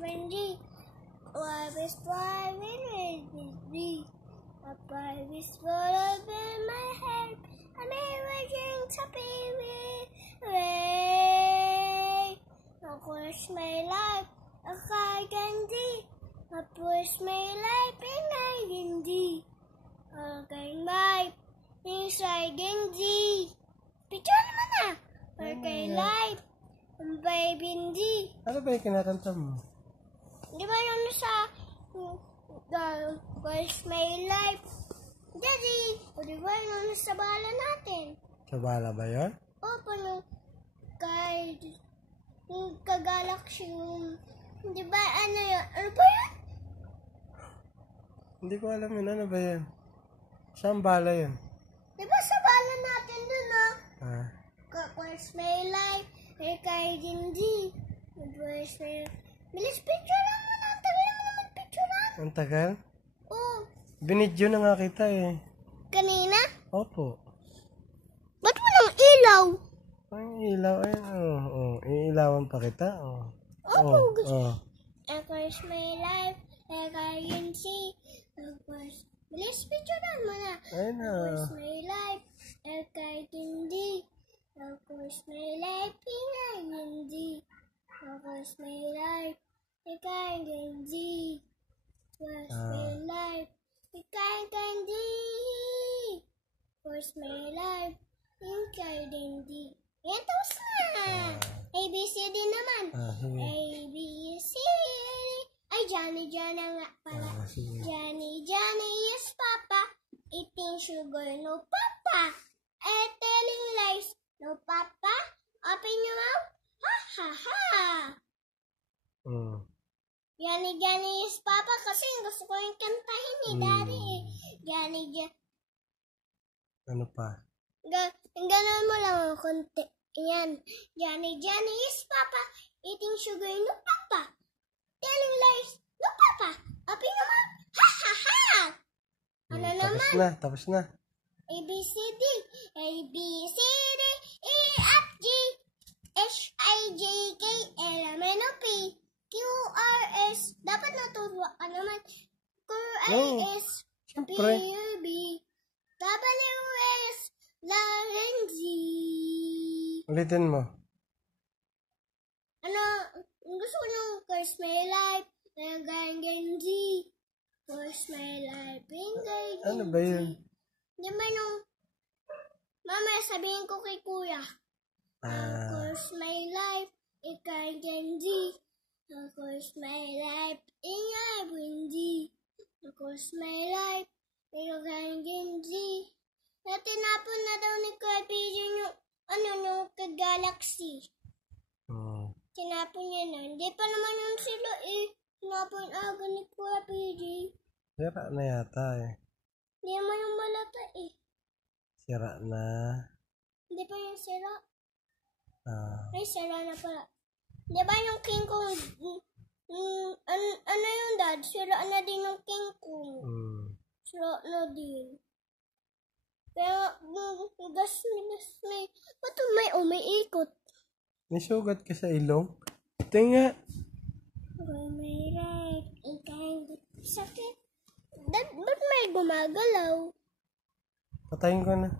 when G. Life is flying with me. A pipe is full up in my head. I'm waiting to be with rain. Of course, my life, a high candy. I push my life in my candy. Okay, my inside candy. Picture naman na. Okay, life, baby candy. Ano ba yung kinakanta mo? Di ba yun sa Where's my life? Daddy! O di ba yun sa bala natin? Sa bala ba yun? Opo, yung kagalaxy yung... Di ba ano yun? Ano ba yun? Hindi ko alam yun. Ano ba yun? Saan bala yun? Di ba sa bala natin dun, no? Ah. Where's my life? Kay Jinji. Where's my... Bilis picture lang mo na. Tagal mo naman picture lang. Ang tagal? Oo. Binidyo na nga kita eh. Kanina? Opo. Ba't walang ilaw? Ang ilaw ay iilawan pa kita. Opo, gusto. Where's my life? Kay Jinji. Bilis picture lang mo na. Ayun na. Where's my life? Kay Jinji. Where's my life? Kay Jinji. Where's my life? Kay Jinji. Where's my life? Kay Jinji. Where's my life? Kay Jinji. Yan, tapos na. ABCD naman. ABCD. Ay, Johnny nga pala. Johnny is Papa. Eating sugar, no Papa. Telling lies, no Papa. Open your mouth. Ha ha ha. Johnny is Papa kasi gusto ko yung kantahin ni Daddy. Johnny. Ano pa? Ganon mo lang ang konti. Yan. Johnny is Papa. Eating sugar, no Papa. Telling lies, no Papa. Open your mouth. Ha ha ha. Ano naman? Tapos na. ABCD. ABCD. E, F, G. H, I, J, K, L, M, N, O, P, Q, R, S. Dapat natuwa ka naman. Q, R, S, P, U, B, W, S, L, G. Ulitin mo. Ano, gusto ko nung Curse My Life, Gangan G. Curse My Life, Gangan G. Ano ba yun? Di ba nung, mamaya sabihin ko kay Kuya. Curse my life, ikay Genji. Curse my life, ingay Wendy. Curse my life, ikay Genji. Tinapon na daw ni Kuya PJ yung kagalaxy. Tinapon niya na. Hindi pa naman yun sila eh. Tinapon agad ni Kuya PJ. Sira na yata eh. Hindi naman yung malata eh. Sira na. Hindi pa yung sira. Ay, sira na pala. Di ba yung King Kong, ano yung dad? Sira na din yung King Kong. Sira na din. Kaya, gas may, ba't may ikot? May sugat ka sa ilong? Tinga. May right. Sakit. Ba't may gumagalaw? Patayin ko na.